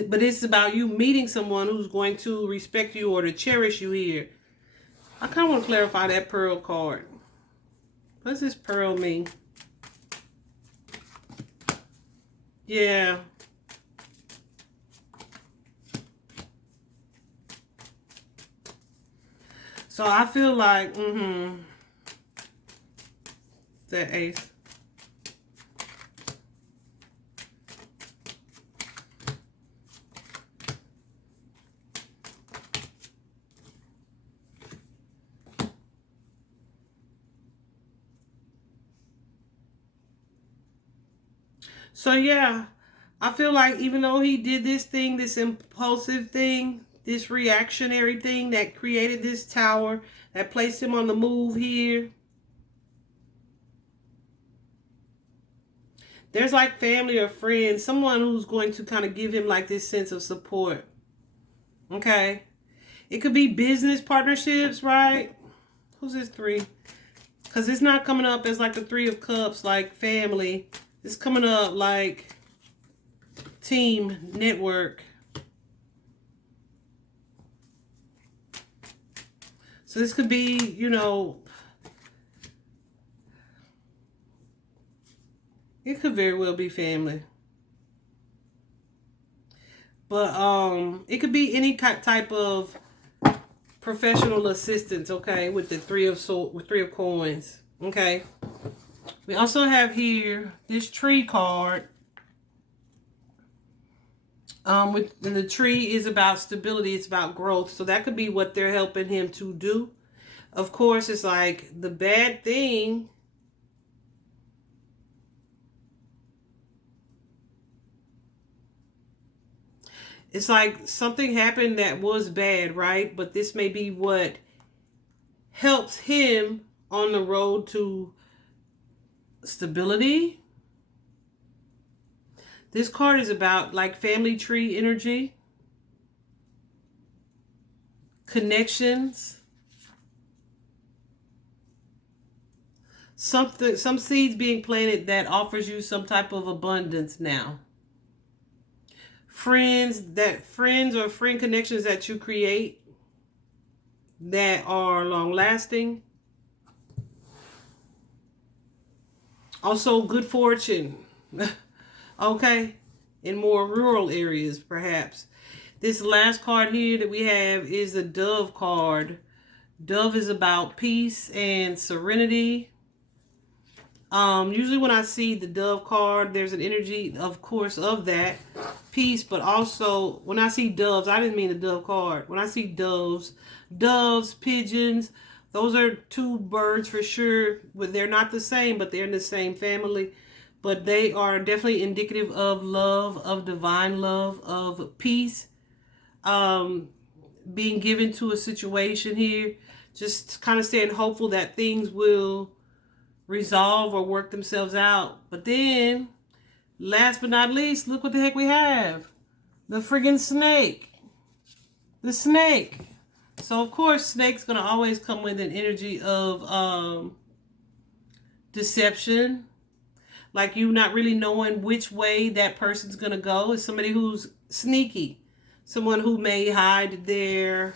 but it's about you meeting someone who's going to respect you or to cherish you here. I kind of want to clarify that pearl card. What does this pearl mean? Yeah. So I feel like, that ace. So yeah, I feel like even though he did this thing, this impulsive thing, this reactionary thing that created this tower, that placed him on the move here, there's like family or friends, someone who's going to kind of give him like this sense of support. Okay. It could be business partnerships, right? Who's this three? Because it's not coming up as like the Three of Cups, like family. It's coming up like team, network. So this could be, you know, it could very well be family. But it could be any type of professional assistance, okay, with the Three of Coins, okay? We also have here this tree card. And the tree is about stability, it's about growth. So that could be what they're helping him to do. Of course, it's like the bad thing. It's like something happened that was bad, right? But this may be what helps him on the road to stability. This card is about like family tree energy, connections, some seeds being planted that offers you some type of abundance now. Friends or friend connections that you create that are long lasting. Also good fortune. Okay, in more rural areas, perhaps. This last card here that we have is the Dove card. Dove is about peace and serenity. Usually when I see the Dove card, there's an energy, of course, of that peace, but also when I see doves, I didn't mean the Dove card. When I see doves, pigeons, those are two birds for sure. But they're not the same, but they're in the same family. But they are definitely indicative of love, of divine love, of peace, being given to a situation here. Just kind of staying hopeful that things will resolve or work themselves out. But then, last but not least, look what the heck we have. The friggin' snake. The snake. So, of course, snake's going to always come with an energy of deception. Like you not really knowing which way that person's going to go. It's somebody who's sneaky. Someone who may hide their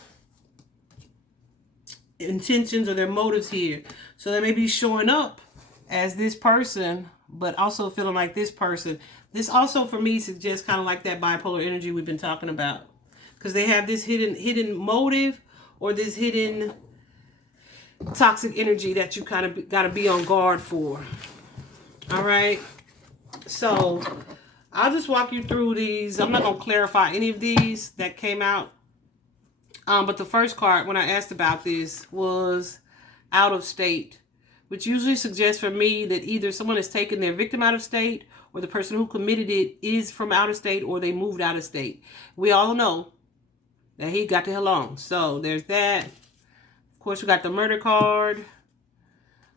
intentions or their motives here. So they may be showing up as this person, but also feeling like this person. This also for me suggests kind of like that bipolar energy we've been talking about, because they have this hidden motive or this hidden toxic energy that you kind of got to be on guard for. All right, so I'll just walk you through these. I'm not going to clarify any of these that came out. But the first card, when I asked about this, was out of state, which usually suggests for me that either someone has taken their victim out of state, or the person who committed it is from out of state, or they moved out of state. We all know that he got the hell on. So there's that. Of course, we got the murder card.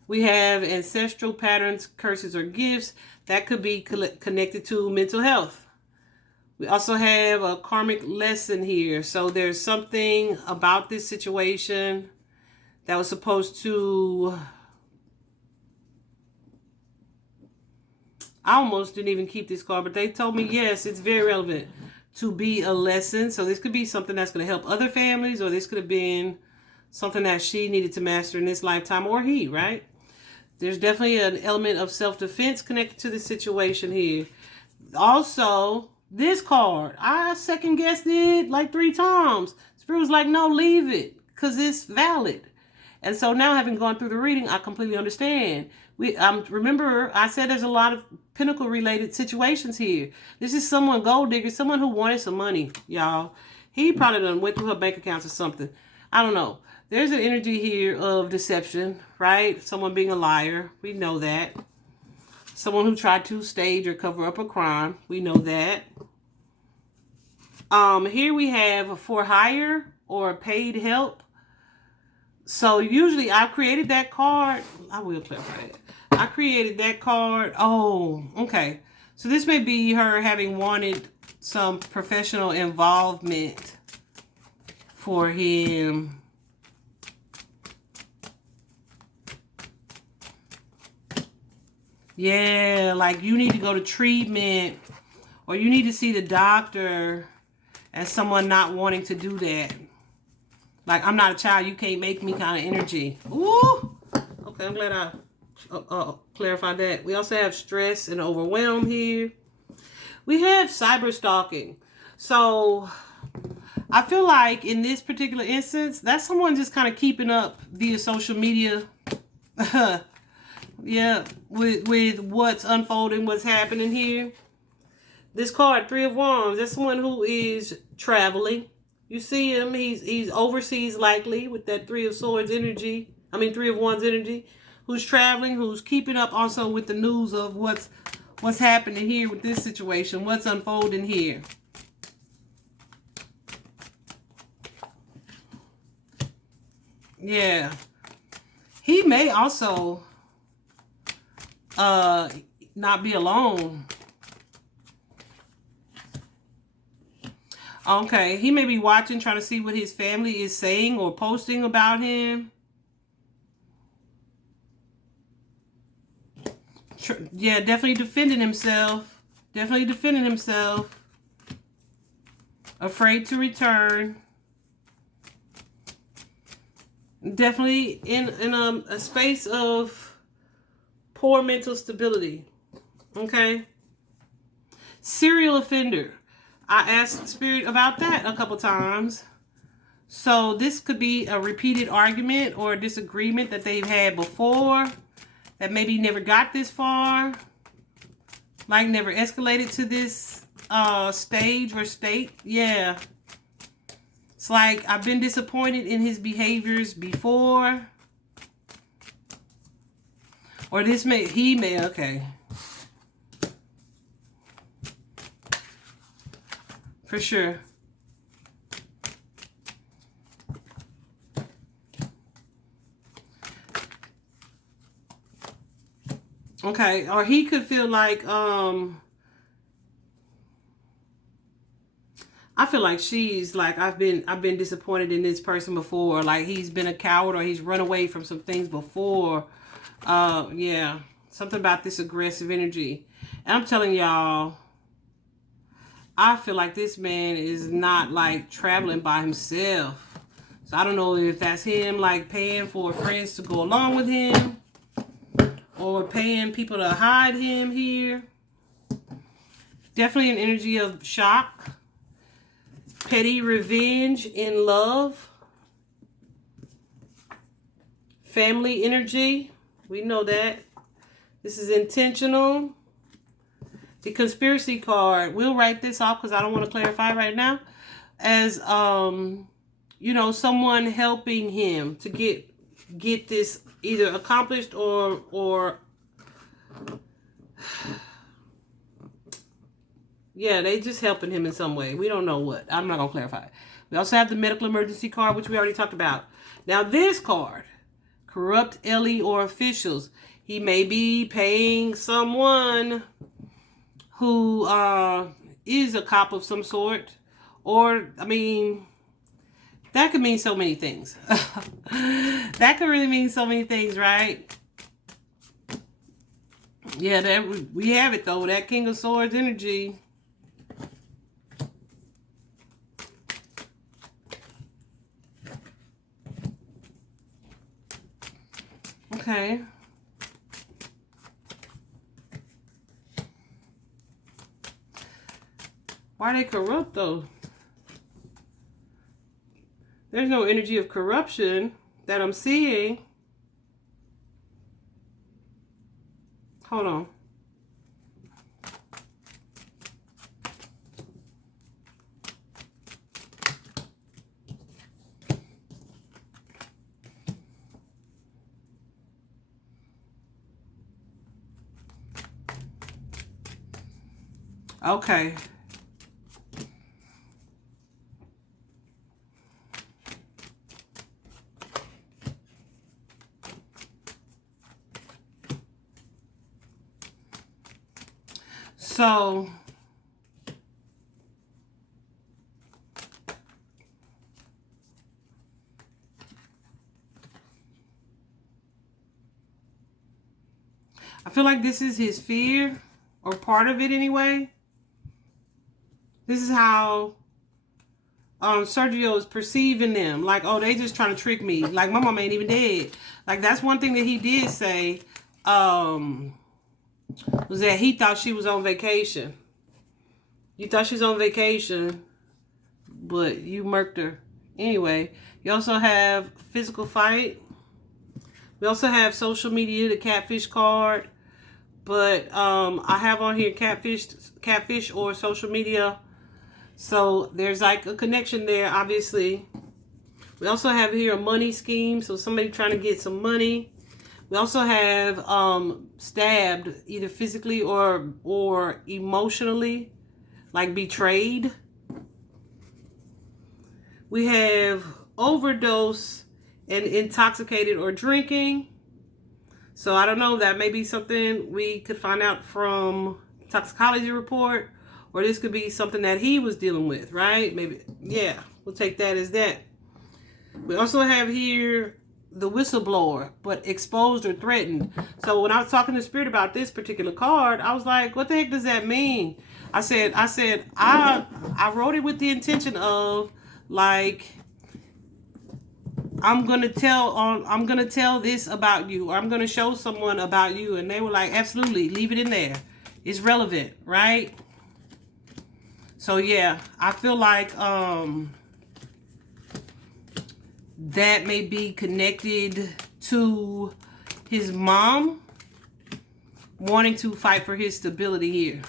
We have ancestral patterns, curses, or gifts. That could be connected to mental health. We also have a karmic lesson here. So there's something about this situation that was supposed to... I almost didn't even keep this card, but they told me, yes, it's very relevant to be a lesson. So this could be something that's going to help other families, or this could have been something that she needed to master in this lifetime, or he, right? There's definitely an element of self-defense connected to this situation here. Also, this card, I second-guessed it like 3 times. Spirit was like, no, leave it, because it's valid. And so now, having gone through the reading, I completely understand. Remember, I said there's a lot of pinnacle-related situations here. This is someone, gold digger, someone who wanted some money, y'all. He probably done went through her bank accounts or something. I don't know. There's an energy here of deception, right? Someone being a liar. We know that. Someone who tried to stage or cover up a crime. We know that. Here we have for hire or paid help. So usually I've created that card. I will clarify that. I created that card. Oh, okay. So this may be her having wanted some professional involvement for him. Yeah, like you need to go to treatment, or you need to see the doctor, as someone not wanting to do that. Like, I'm not a child, you can't make me kind of energy. Ooh! Okay, I'm glad I clarified that. We also have stress and overwhelm here. We have cyber stalking. So, I feel like in this particular instance, that's someone just kind of keeping up via social media. Yeah, with what's unfolding, what's happening here. This card, 3 of Wands, that's someone who is traveling. You see him, he's overseas likely with that 3 of Swords energy. 3 of Wands energy. Who's traveling, who's keeping up also with the news of what's happening here with this situation, what's unfolding here. Yeah. He may also not be alone. Okay, he may be watching, trying to see what his family is saying or posting about him. Yeah, definitely defending himself. Definitely defending himself. Afraid to return. Definitely in a space of poor mental stability. Okay. Serial offender. I asked Spirit about that a couple times. So this could be a repeated argument or a disagreement that they've had before. that maybe never got this far, like never escalated to this stage or state. Yeah. It's like I've been disappointed in his behaviors before. Or he may, okay. For sure. Okay, or he could feel like, I feel like she's like, I've been disappointed in this person before. Like he's been a coward or he's run away from some things before. Yeah, something about this aggressive energy. And I'm telling y'all, I feel like this man is not like traveling by himself. So I don't know if that's him like paying for friends to go along with him or paying people to hide him here. Definitely an energy of shock. Petty revenge in love. Family energy. We know that. This is intentional. The conspiracy card. We'll write this off because I don't want to clarify right now. As, you know, someone helping him to get this either accomplished or yeah, they just helping him in some way. We don't know what. I'm not going to clarify. We also have the medical emergency card, which we already talked about. Now, this card, corrupt LE or officials. He may be paying someone who is a cop of some sort. Or, I mean, that could mean so many things. That could really mean so many things, right? Yeah, we have it, though. That King of Swords energy. Okay. Why are they corrupt, though? There's no energy of corruption that I'm seeing. Hold on. Okay. So I feel like this is his fear, or part of it anyway. This is how Sergio is perceiving them. Like, oh, they just trying to trick me. Like, my mom ain't even dead. Like, that's one thing that he did say, was that he thought she was on vacation. You thought she was on vacation, but you murked her. Anyway, you also have physical fight. We also have social media, the catfish card. But I have on here catfish or social media. So there's like a connection there, obviously. We also have here a money scheme. So somebody trying to get some money. We also have stabbed, either physically or emotionally, like betrayed. We have overdose and intoxicated or drinking. So I don't know, that may be something we could find out from toxicology report, or this could be something that he was dealing with, right? Maybe, yeah, we'll take that as that. We also have here the whistleblower, but exposed or threatened. So when I was talking to Spirit about this particular card, I was like, what the heck does that mean? I said I wrote it with the intention of like, I'm gonna tell this about you, or I'm gonna show someone about you. And they were like, absolutely, leave it in there. It's relevant, right? So yeah, I feel like that may be connected to his mom. wanting to fight for his stability here.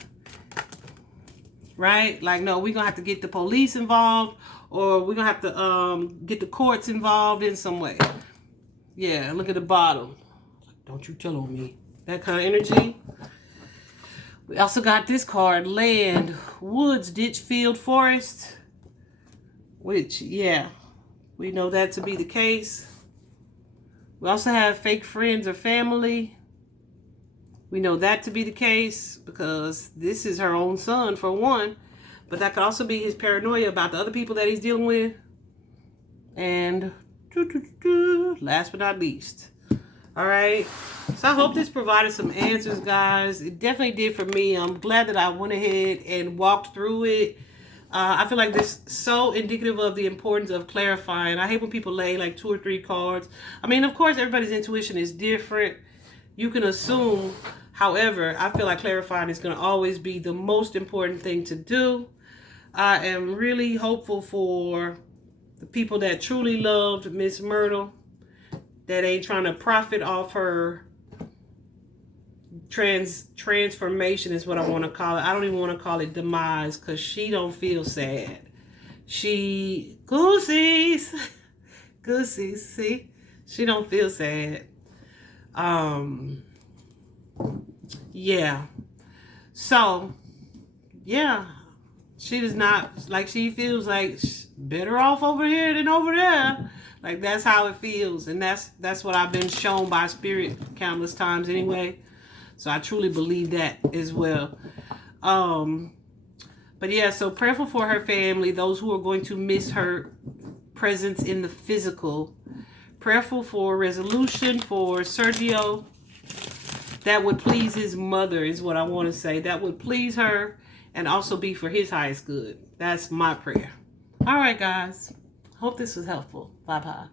Right? Like, no, we're going to have to get the police involved, or we're going to have to get the courts involved in some way. Yeah, look at the bottom. Don't you tell on me. That kind of energy. We also got this card, land, woods, ditch, field, forest. Which, yeah, we know that to be the case. We also have fake friends or family. We know that to be the case because this is her own son, for one. But that could also be his paranoia about the other people that he's dealing with. And last but not least. All right. So I hope this provided some answers, guys. It definitely did for me. I'm glad that I went ahead and walked through it. I feel like this is so indicative of the importance of clarifying. I hate when people lay like 2 or 3 cards. I mean, of course, everybody's intuition is different. You can assume. However, I feel like clarifying is going to always be the most important thing to do. I am really hopeful for the people that truly loved Miss Myrtle, that ain't trying to profit off her transformation is what I want to call it. I don't even want to call it demise because she don't feel sad. She, goosies, see? She don't feel sad. Yeah. So, yeah. She does not, like, she feels like better off over here than over there. Like, that's how it feels. And that's what I've been shown by Spirit countless times anyway. So I truly believe that as well. But yeah, so prayerful for her family, those who are going to miss her presence in the physical. Prayerful for resolution for Sergio. That would please his mother is what I want to say. That would please her and also be for his highest good. That's my prayer. All right, guys. Hope this was helpful. Bye-bye.